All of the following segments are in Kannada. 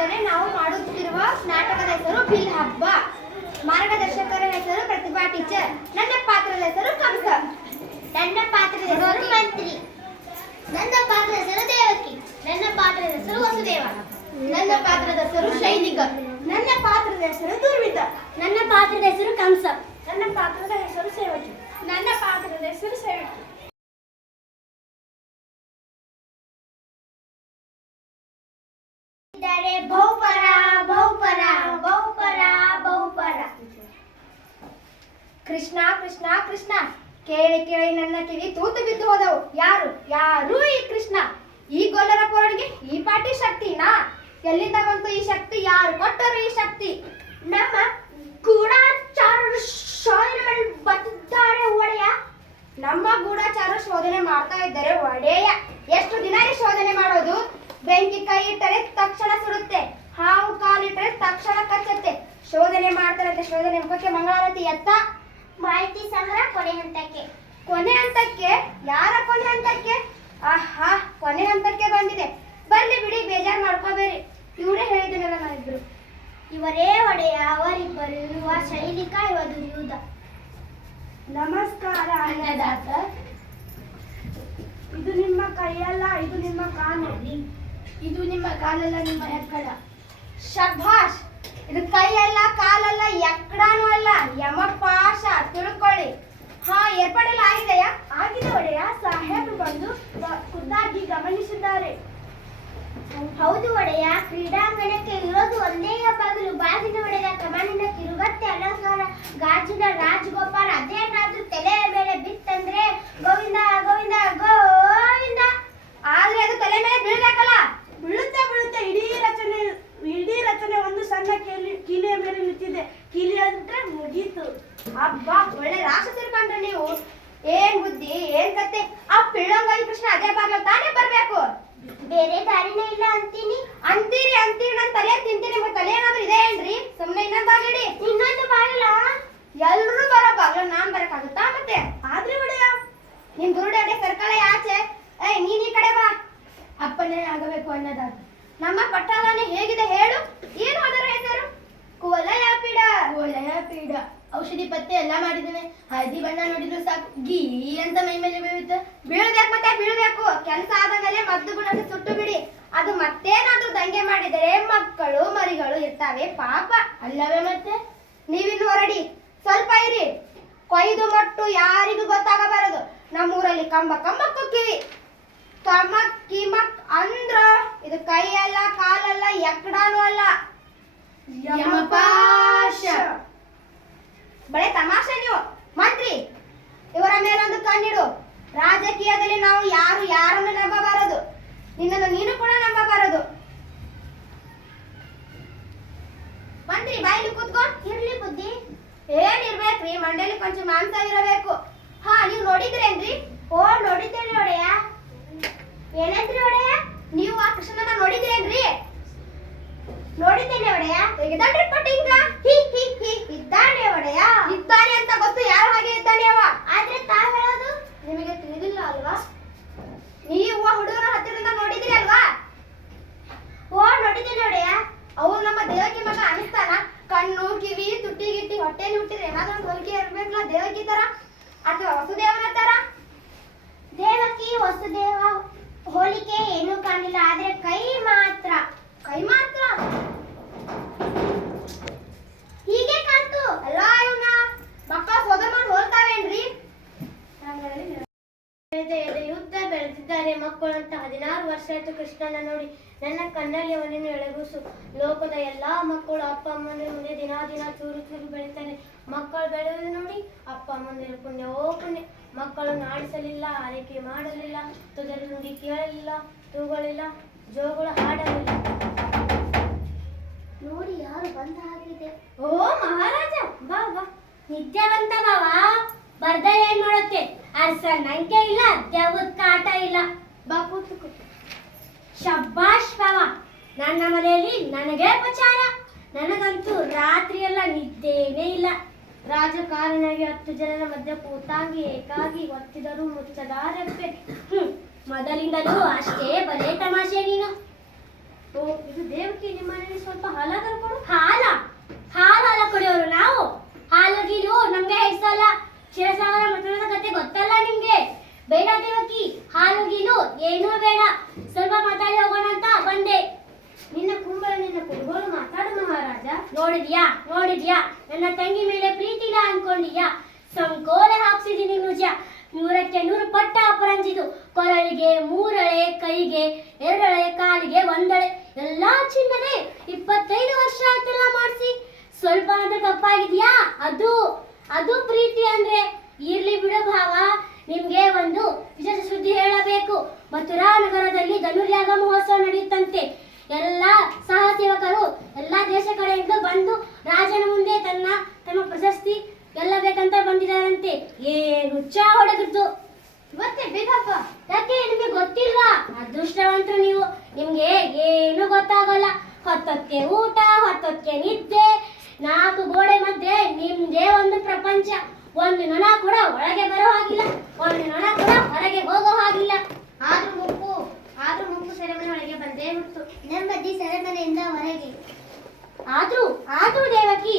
ಗೆಳೆಯರೇ, ನಾವು ಮಾಡುತ್ತಿರುವ ನಾಟಕದ ಹೆಸರು ಬಿಲ್ ಹಬ್ಬ. ಮಾರ್ಗದರ್ಶಕರ ಹೆಸರು ಪ್ರತಿಭಾ ಟೀಚರ್. ನನ್ನ ಪಾತ್ರದ ಹೆಸರು ಕಂಸ. ನನ್ನ ಪಾತ್ರದ ಹೆಸರು ಮಂತ್ರಿ. ನನ್ನ ಪಾತ್ರದ ಹೆಸರು ದೇವಕಿ. ನನ್ನ ಪಾತ್ರದ ಹೆಸರು ವಸುದೇವ. ನನ್ನ ಪಾತ್ರದ ಹೆಸರು ಶೈನಿಕ. ನನ್ನ ಪಾತ್ರದ ಹೆಸರು ದುರ್ವಿತ. ನನ್ನ ಪಾತ್ರದ ಹೆಸರು ಕಂಸ. ನನ್ನ ಪಾತ್ರದ ಹೆಸರು ಸೇವಕಿ. ನನ್ನ ಪಾತ್ರದ ಹೆಸರು ಸೇವಕಿ. ಬಹುಪರ ಬಹುಪರ ಬಹುಪರ ಬಹುಪರ. ಕೃಷ್ಣ ಕೃಷ್ಣ ಕೃಷ್ಣ, ಕೇಳಿ ಕೇಳಿ ನನ್ನ ಕಿವಿ ತೂತು ಬಿದ್ದು ಹೋದವು. ಯಾರು ಯಾರು ಈ ಕೃಷ್ಣ? ಈ ಗೊಲ್ಲರ ಪೋರಡಿಗೆ ಈ ಪಾಟಿ ಶಕ್ತಿನಾ? ಎಲ್ಲಿಂದ ಬಂತು ಈ ಶಕ್ತಿ? ಯಾರು ಕೊಟ್ಟರು ಈ ಶಕ್ತಿ? ನಮ್ಮ ಗೂಢಚಾರರು ಶೋಧನೆ ಬರ್ತಿದ್ದಾರೆ ಒಡೆಯ. ನಮ್ಮ ಗೂಢಚಾರ ಶೋಧನೆ ಮಾಡ್ತಾ ಇದ್ದಾರೆ ಒಡೆಯ. ಎಷ್ಟು ದಿನ ಶೋಧನೆ ಮಾಡೋದು? ಬೆಂಕಿ ಕೈ ಇಟ್ಟರೆ ತಕ್ಷಣ ಸುಡುತ್ತೆ, ಹಾವು ಕಾಲಿಟ್ಟರೆ ತಕ್ಷಣ ಕಚ್ಚುತ್ತೆ. ಶೋಧನೆ ಮಾಡ್ತಾರಂತೆ. ಶೋಧನೆ ಮುಖಕ್ಕೆ ಮಂಗಳಾರತಿ. ಎತ್ತ ಮಾಹಿತಿ ಸಂಗ್ರಹ ಕೊನೆ ಹಂತಕ್ಕೆ. ಕೊನೆ ಹಂತಕ್ಕೆ? ಯಾರ ಕೊನೆ ಹಂತಕ್ಕೆ? ಆಹಾ, ಕೊನೆ ಹಂತಕ್ಕೆ ಬಂದಿದೆ. ಬರ್ಲಿ ಬಿಡಿ, ಬೇಜಾರು ಮಾಡ್ಕೋಬೇಡಿ. ಇವರೇ ಹೇಳಿದನಲ್ಲ ನಾವಿಬ್ರು. ಇವರೇ ಒಡೆಯ, ಅವರಿಬ್ಬರು ಇರುವ ಶೈಲಿಕ, ಇವ ದುರ್ಯುಧ. ನಮಸ್ಕಾರ ಅನ್ನದಾತ. ಇದು ನಿಮ್ಮ ಕೈಯಲ್ಲ, ಇದು ನಿಮ್ಮ ಕಾಲು. ಇದು ನಿಮ್ಮ ಕಾಲಲ್ಲ, ನಿಮ್ಮ ಎಕ್ಕಡ. ಶಭಾಷ್. ಇದು ಕೈಯಲ್ಲ, ಕಾಲಲ್ಲ, ಎಕ್ಕಡನೂ ಅಲ್ಲ, ಯಮಪಾಶ. ತಿಳ್ಕೊಳ್ಳಿ. ಹಾ, ಏರ್ಪಾಡೆಲ್ಲ ಆಗಿದೆಯಾ? ಆಗಿದೆ ಒಡೆಯ. ಸಾಹೇಬರು ಬಂದು ಖುದ್ದಾಗಿ ಗಮನಿಸಿದ್ದಾರೆ. ಹೌದು ಒಡೆಯ. ಕ್ರೀಡಾಂಗಣಕ್ಕೆ ಇರೋದು ಒಂದೇ ಬಾಗಿಲು. ಬಾಗಿಲು ಒಡೆದ ಕಮಾನಿನ ಕಿರುಗತ್ತೆ ಅಲಂಕಾರ, ಗಾಜಿನ ರಾಜಗೋಪಾಲ ಅದೇನಾದ್ರೂ ತಲೆಯ ಮೇಲೆ ಬಿತ್ತಂದ್ರೆ ಗೋವಿಂದ ಗೋವಿಂದ ಗೋವಿಂದ. ಆದ್ರೆ ಅದು ತಲೆ ಮೇಲೆ ಬೀಳ್ಬೇಕಲ್ಲ. ಬೀಳುತ್ತೆ ಬೀಳುತ್ತೆ. ಇಡೀ ರಚನೆ ಒಂದು ಸಣ್ಣ ಕೀಲಿಯ ಮೇಲೆ ನಿಂತಿದೆ. ಕೀಲಿ ಅಂದ್ರೆ ಮುಗೀತು. ಅಬ್ಬಾ, ಒಳ್ಳೆ ರಾಕ್ಷಸರು ಕಂಡ್ರೆ ನೀವು. ಏನ್ ಬುದ್ಧಿ, ಏನ್ ಕತೆ? ಆ ಪಿಳ್ಳಂಗಾಗಿ ಕೃಷ್ಣ ಅದೇ ಬಾಗಿಲು ತಾನೇ ಬರ್ಬೇಕು. ಬೇರೆ ದಾರಿನೇ ಇಲ್ಲ ಅಂತೀನಿ. ಅಂತೀರಿ ಅಂತೀರಿ, ನನ್ನ ತಲೆ ತಿಂತೀರಿ. ನಿಮ್ಮ ತಲೆ ಏನಾದ್ರು ಇದೆ ಏನ್ರಿ? ಸುಮ್ಮನೆ ಇನ್ನೊಂದು ಬಾಗಿಲಿ. ಇನ್ನೊಂದು ಬಾಗಿಲ? ಎಲ್ರು ಬರೋ ಬಾಗಿಲು ನಾನ್ ಬರಕ್ಕಾಗುತ್ತಾ ಮತ್ತೆ? ಆದ್ರೆ ಒಡೆಯ, ನಿಮ್ ದುರುಡೆ ಸರ್ಕಳ ಆಚೆ. ನೀನ್ ಈ ಕಡೆ ಬಾ. ಅಪ್ಪನೇ ಆಗಬೇಕು ಅನ್ನೋದಾದ. ನಮ್ಮ ಪಟ್ಟಾದಾನೆ ಹೇಗಿದೆ ಹೇಳು? ಏನು ಅದರ ಹೆಸರು? ಕುವಲಯಾಪೀಡ. ಕುವಲಯಾಪೀಡ. ಔಷಧಿ ಪತ್ತೆ ಎಲ್ಲ ಮಾಡಿದ್ದೇನೆ. ಹಳದಿ ಬಣ್ಣ ನೋಡಿದ್ರು ಸಾಕು, ಗೀ ಅಂತ ಮೈ ಮೇಲೆ ಬೀಳುತ್ತೆ. ಬೀಳ್ಬೇಕು, ಮತ್ತೆ ಬೀಳ್ಬೇಕು. ಕೆಲಸ ಆದಾಗಲೇ ಮದ್ದು ಗುಣಕ್ಕೆ ಸುಟ್ಟು ಬಿಡಿ. ಅದು ಮತ್ತೇನಾದ್ರೂ ದಂಗೆ ಮಾಡಿದರೆ ಮಕ್ಕಳು ಮರಿಗಳು ಇರ್ತಾವೆ, ಪಾಪ ಅಲ್ಲವೇ? ಮತ್ತೆ ನೀವಿನ್ನು ಹೊರಡಿ, ಸ್ವಲ್ಪ ಇರಿ. ಕೊಯ್ದು ಮಟ್ಟು ಯಾರಿಗೂ ಗೊತ್ತಾಗಬಾರದು. ನಮ್ಮೂರಲ್ಲಿ ಕಂಬ ಕಂಬಕ್ಕೂ ಕಿವಿ. ಕಮಕ್ ಕಿಮಕ್ ಅಂದ್ರ ಇದು ಕೈಯಲ್ಲ, ಕಾಲಲ್ಲ, ಎಕ್ಕಡಾನು ಅಲ್ಲ, ಯಮಪಾಶ. ಬಳೆ ತಮಾಷೆ ನೀವು. ಮಂತ್ರಿ, ಇವರ ಮೇಲೊಂದು ಕಣ್ಣಿಡು. ರಾಜಕೀಯದಲ್ಲಿ ನಾವು ಯಾರನ್ನು ನಂಬಬಾರದು. ನಿನ್ನನ್ನು ನೀನು ಕೂಡ ನಂಬಬಾರದು. ಮಂತ್ರಿ, ಬಾಯಲ್ಲಿ ಕೂತ್ಕೊಂಡು ಇರ್ಲಿ ಬುದ್ಧಿ. ಏನಿರ್ಬೇಕ್ರಿ? ಮಂಡಳಿ ಕೊಂಚ ಮಾಂಸ ಇರಬೇಕು. ಹಾ, ನೀವು ನೋಡಿದ್ರೇನ್ರಿ? ಓ, ನೋಡಿದ್ದೇನೆ ಒಡೆಯ. ಏನಂದ್ರಿ ಒಡೆಯ? ನೀವು ಆ ಕೃಷ್ಣನ ನೋಡಿದ್ರೇನ್ರಿ? ನೋಡಿದ್ದೇನೆ ಒಡೆಯ. ಹೇಗಿದ್ದಾನ್ರಿ ಪಟ್ಟಿಂಗ? ಹಿ ಹಿ ಹಿ. ಇದ್ದಾನೆ ಒಡೆಯ. ಇದ್ದಾನೆ ಅಂತ ಗೊತ್ತು, ಯಾರ ಹಾಗೆ ಇದ್ದಾನೆ ಅವ. ಆದ್ರೆ ತಾವ್ ಹೇಳೋದು ನಿಮಗೆ ತಿಳಿದಿಲ್ಲ ಅಲ್ವಾ? ನೀವು ಹುಡುಗನ ಹತ್ತಿರದಿಂದ ನೋಡಿದಿರಿ ಅಲ್ವಾ? ಓ, ನೋಡಿದ್ದೇನೆ ಒಡೆಯ. ಅವ್ರು ನಮ್ಮ ದೇವಕಿ ಮಗ ಅನಿಸ್ತಾನ? ಕಣ್ಣು, ಕಿವಿ, ತುಟ್ಟಿ ಗಿಟ್ಟಿ, ಹೊಟ್ಟೆಲಿ ಹುಟ್ಟಿದ್ರೆ ಏನಾದ್ರು ಒಂದು ಹೋಲಿಕೆ ಇರ್ಬೇಕಲ್ಲ ದೇವಕಿ ತರ ಅಥವಾ ವಸುದೇವನ ತರ. ದೇವಕಿ ವಸುದೇವ ಹೋಲಿಕೆ ಏನೂ ಕಾಣಿಲ್ಲ, ಆದ್ರೆ ಕೈ ಮಾತ್ರ. ಕೈ ಮಾತ್ರ ಹೀಗೆ ಕಾಣ್ತು ಅಲ್ವಾ? ಇವನ್ನ ಮಕ್ಕಳ ಸೋದರ ಮಾಡಿ ಹೋಲ್ತಾವೇನ್ರಿ? ಯುದ್ಧ ಬೆಳೆದಿದ್ದಾರೆ ಮಕ್ಕಳು ಅಂತ 16 ವರ್ಷ ಆಯ್ತು ಕೃಷ್ಣನ ನೋಡಿ. ನನ್ನ ಕಣ್ಣಲ್ಲಿ ಅವನನ್ನು ಎಳೆಗೂಸು. ಲೋಕದ ಎಲ್ಲಾ ಮಕ್ಕಳು ಅಪ್ಪ ಅಮ್ಮನ ಮುಂದೆ ದಿನ ದಿನ ಚೂರು ಚೂರು ಬೆಳೀತಾರೆ. ಮಕ್ಕಳು ಬೆಳೆಯುವುದು ನೋಡಿ ಅಪ್ಪ ಅಮ್ಮಂದಿರ ಪುಣ್ಯ. ಓ ಪುಣ್ಯ. ಮಕ್ಕಳನ್ನು ಆಡಿಸಲಿಲ್ಲ, ಆರೈಕೆ ಮಾಡಲಿಲ್ಲ, ತುದಲು ನುಡಿ ಕೇಳಲಿಲ್ಲ, ತೂಗಳಿಲ್ಲ, ಜೋಗಳು ಹಾಡಲಿಲ್ಲ. ನೋಡಿ ಯಾರು ಬಂದ ಹಾಗಿದೆ. ಓ ಮಹಾರಾಜ, ಬಾ ಬಾ. ನಿತ್ಯವಂತ ಬಾವ. ಬರ್ದ ಏನ್ ಮಾಡುತ್ತೆ? ಅರ್ಸನ್ ಅಂಕೆ ಇಲ್ಲ, ದೆವ್ವದ ಕಾಟ ಇಲ್ಲ. ಬಾ ಕೂತು ಕೂತು. ಶಬ್ಬಾಷ್ ಬಾವ. ನನ್ನ ಮನೆಯಲ್ಲಿ ನನಗೆ ಉಪಚಾರ. ನನಗಂತೂ ರಾತ್ರಿಯೆಲ್ಲ ನಿದ್ದೇನೇ ಇಲ್ಲ. ರಾಜಕಾರಣಿಯಾಗಿ 10 ಜನರ ಮಧ್ಯೆ ಕೂತಾಗಿ ಏಕಾಗಿ ಒತ್ತಿದರೂ ಮುಚ್ಚದ ರೆಪ್ಪೆ. ಮೊದಲಿಂದಲೂ ಅಷ್ಟೇ ಬರೇ ತಮಾಷೆ ನೀನು. ಓ, ಇದು ದೇವಕಿ, ನಿಮ್ಮ ಮನೆಯಲ್ಲಿ ಸ್ವಲ್ಪ ಹಾಲಾದರೂ ಕೊಡು. ಹಾಲ ಕುಡಿಯೋರು ನಾವು. ಹಾಲು ಗೀಲು ನಮ್ಗೆ ಹಿಡ್ಸಲ್ಲ. ಕ್ಷೀರಸಾಗರ ಮತನದ ಕತೆ ಗೊತ್ತಲ್ಲ ನಿಮ್ಗೆ. ಬೇಡ ದೇವಕಿ, ಹಾಲು ಗೀಲು ಏನೂ ಬೇಡ. ಸ್ವಲ್ಪ ಮಾತಾಡಿ ಹೋಗೋಣ ಅಂತ ಬಂದೆ. ನಿನ್ನ ಕುಂಬಳ ನಿನ್ನ ಕುರುಗೋಳು ಮಾತಾಡು ಮಹಾರಾಜ. ನೋಡಿದ್ಯಾ ನನ್ನ ತಂಗಿ ಮೇಲೆ ಪ್ರೀತಿ ಇಲ್ಲ ಅನ್ಕೊಂಡಿದ್ಯಾ? ಸಂಕೋಲೆ ಹಾಕ್ಸಿದೀನಿ ನಿಜ. 100ಕ್ಕೆ 100 ಪಟ್ಟ ಅಪರಂಜಿದು. ಕೊರಳಿಗೆ 3 ಅಳೆ, ಕೈಗೆ 2 ಅಳೆ, ಕಾಲಿಗೆ 1 ಅಳೆ, ಎಲ್ಲಾ ಚಿನ್ನದೆ. 25 ವರ್ಷ ಆಯ್ತೆಲ್ಲ ಮಾಡಿಸಿ. ಸ್ವಲ್ಪ ಅಂದ್ರೆ ಕಪ್ಪಾಗಿದ್ಯಾ? ಅದು ಪ್ರೀತಿ ಅಂದ್ರೆ. ಇರ್ಲಿ ಬಿಡು ಭಾವ, ನಿಮ್ಗೆ ಒಂದು ವಿಶೇಷ ಸುದ್ದಿ ಹೇಳಬೇಕು. ಮಥುರಾ ನಗರದಲ್ಲಿ ಧನುರ್ಯಾಗ ಮಹೋತ್ಸವ ನಡೆಯುತ್ತಂತೆ. ಎಲ್ಲ ಸಹ ಸೇವಕರು ಎಲ್ಲ ದೇಶ ಕಡೆಯಿಂದ ಬಂದು ರಾಜನ ಮುಂದೆ ತಮ್ಮ ಪ್ರಶಸ್ತಿ ಗೆಲ್ಲಬೇಕಂತ ಬಂದಿದ್ದಾರಂತೆ. ಏನು ಉತ್ಸಾಹ ಹೊಡೆದಿದ್ದು. ಮತ್ತೆ ಬೇಕಪ್ಪ, ಯಾಕೆ ನಿಮ್ಗೆ ಗೊತ್ತಿಲ್ವಾ? ಅದೃಷ್ಟವಂತರು ನೀವು. ನಿಮ್ಗೆ ಏನು ಗೊತ್ತಾಗಲ್ಲ. ಹೊತ್ತೊತ್ತೆ ಊಟ, ಹೊತ್ತೊತ್ತೆ ನಿದ್ದೆ, 4 ಗೋಡೆ ಮಧ್ಯೆ ನಿಮ್ದೇ ಒಂದು ಪ್ರಪಂಚ. ಒಂದು ನೊಣ ಕೂಡ ಒಳಗೆ ಬರೋ ಹಾಗಿಲ್ಲ, ಒಂದು ನೊಣ ಕೂಡ ಹೊರಗೆ ಹೋಗೋ ಹಾಗಿಲ್ಲ. ಆದ್ರೂ ಮುಪ್ಪು ಸೆರೆಮನೆ ಒಳಗೆ ಬಂದೇ ಬಿಡ್ತು. ನೆಮ್ಮದಿ ಸೆರೆಮನೆಯಿಂದ ಹೊರಗೆ. ಆದ್ರೂ ದೇವಕಿ,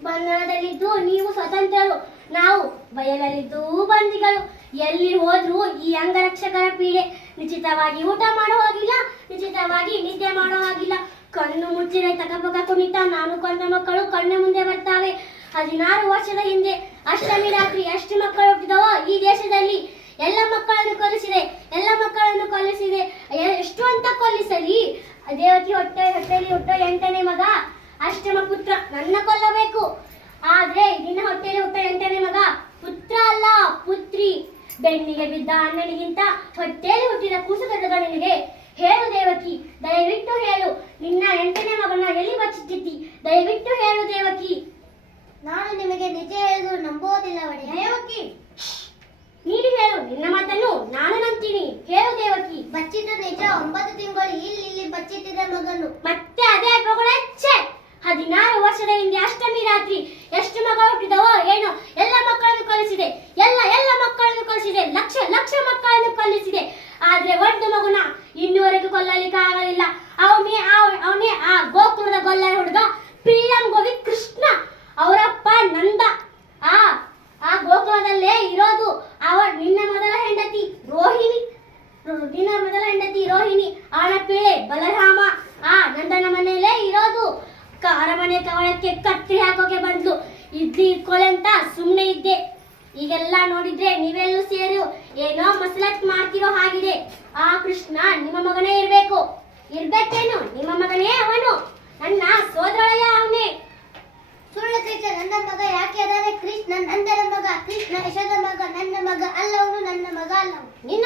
ಬಂಧನದಲ್ಲಿದ್ದು ನೀವು ಸ್ವತಂತ್ರರು, ನಾವು ಬಯಲಲ್ಲಿದ್ದು ಬಂದಿಗಳು. ಎಲ್ಲಿ ಹೋದ್ರೂ ಈ ಅಂಗರಕ್ಷಕರ ಪೀಡೆ. ನಿಶ್ಚಿತವಾಗಿ ಊಟ ಮಾಡೋ ಹಾಗಿಲ್ಲ, ನಿಶ್ಚಿತವಾಗಿ ನಿದ್ದೆ ಮಾಡೋ ಹಾಗಿಲ್ಲ. ಕಣ್ಣು ಮುಚ್ಚಿರೆ ತಕಪಕ ಕುಣಿತ ನಾನು ಕೊಂದ ಮಕ್ಕಳು ಕಣ್ಣು ಮುಂದೆ ಬರ್ತಾವೆ. 16 ವರ್ಷದ ಹಿಂದೆ ಅಷ್ಟಮಿ ರಾತ್ರಿ ಎಷ್ಟು ಮಕ್ಕಳು ಹುಟ್ಟಿದವೋ ಈ ದೇಶದಲ್ಲಿ. ಎಲ್ಲ ಮಕ್ಕಳನ್ನು ಕೊಲ್ಲಿಸಿದೆ. ಎಷ್ಟು ಅಂತ ಕೊಲ್ಲಿಸಲಿ? ದೇವಕಿ ಹೊಟ್ಟೆಯಲ್ಲಿ ಹುಟ್ಟೋ 8ನೇ ಮಗ ಅಷ್ಟಮ ಪುತ್ರ. ನನ್ನ ಕೊಲ್ಲಬೇಕು. ಆದ್ರೆ ನಿನ್ನ ಹೊಟ್ಟೆಯಲ್ಲಿ ಹುಟ್ಟೋ 8ನೇ ಮಗ ಪುತ್ರ ಅಲ್ಲ, ಪುತ್ರಿ. ಬೆನ್ನಿಗೆ ಬಿದ್ದ ಅಣ್ಣನಿಗಿಂತ ಹೊಟ್ಟೆಯಲ್ಲಿ ಹುಟ್ಟಿದ ಕೂಸು ದೊಡ್ಡದ ನಿನಗೆ? ಹೇಳು ದೇವಕಿ, ದಯವಿಟ್ಟು ಹೇಳು. ನಿನ್ನ 8ನೇ ಮಗನ ಎಲ್ಲಿ ಬಚ್ಚಿಟ್ಟಿ? ದಯವಿಟ್ಟು ಹೇಳು ದೇವಕಿ. ನಾನು ನಿಮಗೆ ನಿಜ ಹೇಳಿದ್ರು ನಂಬೋದಿಲ್ಲ ದೇವಕಿ. ನೀನು ಹೇಳು, ನಿನ್ನ ಮಾತನ್ನು ನಾನು ನಂಬ್ತೀನಿ. ಹೇಳು ದೇವಕಿ. ಬಚ್ಚಿಟ್ಟು ನಿಜ. 9 ತಿಂಗಳು ಇಲ್ಲಿ ಬಚ್ಚಿಟ್ಟಿದ ಮಗನು. ಮತ್ತೆ ಅದೇ ಮಗಳು. 16 ವರ್ಷದ ಹಿಂದೆ ಅಷ್ಟಮಿ ರಾತ್ರಿ ಎಷ್ಟು ಮಕ್ಕಳು ಹುಟ್ಟಿದವೋ ಏನೋ. ಎಲ್ಲ ಮಕ್ಕಳನ್ನು ಕೊಲ್ಲಿಸಿದೆ. ಎಲ್ಲ ಮಕ್ಕಳನ್ನು ಕೊಲ್ಲಿಸಿದೆ. ಲಕ್ಷ ಮಕ್ಕಳನ್ನು ಕೊಲ್ಲಿಸಿದೆ. ಆದ್ರೆ ಒಂದು ಮಗುನ ಇನ್ನೂವರೆಗೂ ಕೊಲ್ಲಲಿಕ್ಕೆ ಆಗಲಿಲ್ಲ. ಅವನೇ ಆ ಗೋಕುಲದ ಗೊಲ್ಲ ಹುಡುಗ ಪ್ರಿಯಂ ಗೋವಿ ಕೃಷ್ಣ. ಅವರಪ್ಪ ನಂದ. ಆ ಗೋಕುಲದಲ್ಲೇ ಇರೋದು ನಿನ್ನ ಮೊದಲ ಹೆಂಡತಿ ರೋಹಿಣಿ. ಅವನ ಪಿಳೆ ಬಲರಾಮ. ನಂದನ ಮನೆಯಲ್ಲೇ ಇರೋದು. ಅರಮನೆ ಕವಳಕ್ಕೆ ಕತ್ತಿ ಹಾಕೋಕೆ ಬಂದ್ಲು. ಇದ್ಕೊಳೆ ಅಂತ ಸುಮ್ಮನೆ ಇದ್ದೆ. ಈಗೆಲ್ಲ ನೋಡಿದ್ರೆ ನೀವೆಲ್ಲೂ ಸೇರು ಏನೋ ಮಸಲತ್ ಮಾಡ್ತಿರೋ ಹಾಗಿದೆ. ಆ ಕೃಷ್ಣ ನಿಮ್ಮ ಮಗನೇ ಇರ್ಬೇಕೇನು? ನಿಮ್ಮ ಮಗನೇ ಅವನು. ನನ್ನ ಸೋದರಳಯ್ಯ ಅವನೇ. ಸುಳ್ಳು ಕೃಷ್ಣ ನನ್ನ ಮಗ ಯಾಕೆ ಅದಾರೆ? ಕೃಷ್ಣ ನಂದನ ಮಗ. ಕೃಷ್ಣ ಯಶೋದ ಮಗ. ನನ್ನ ಮಗ ಅಲ್ಲವನು, ನನ್ನ ಮಗ ಅಲ್ಲವನು. ನಿನ್ನ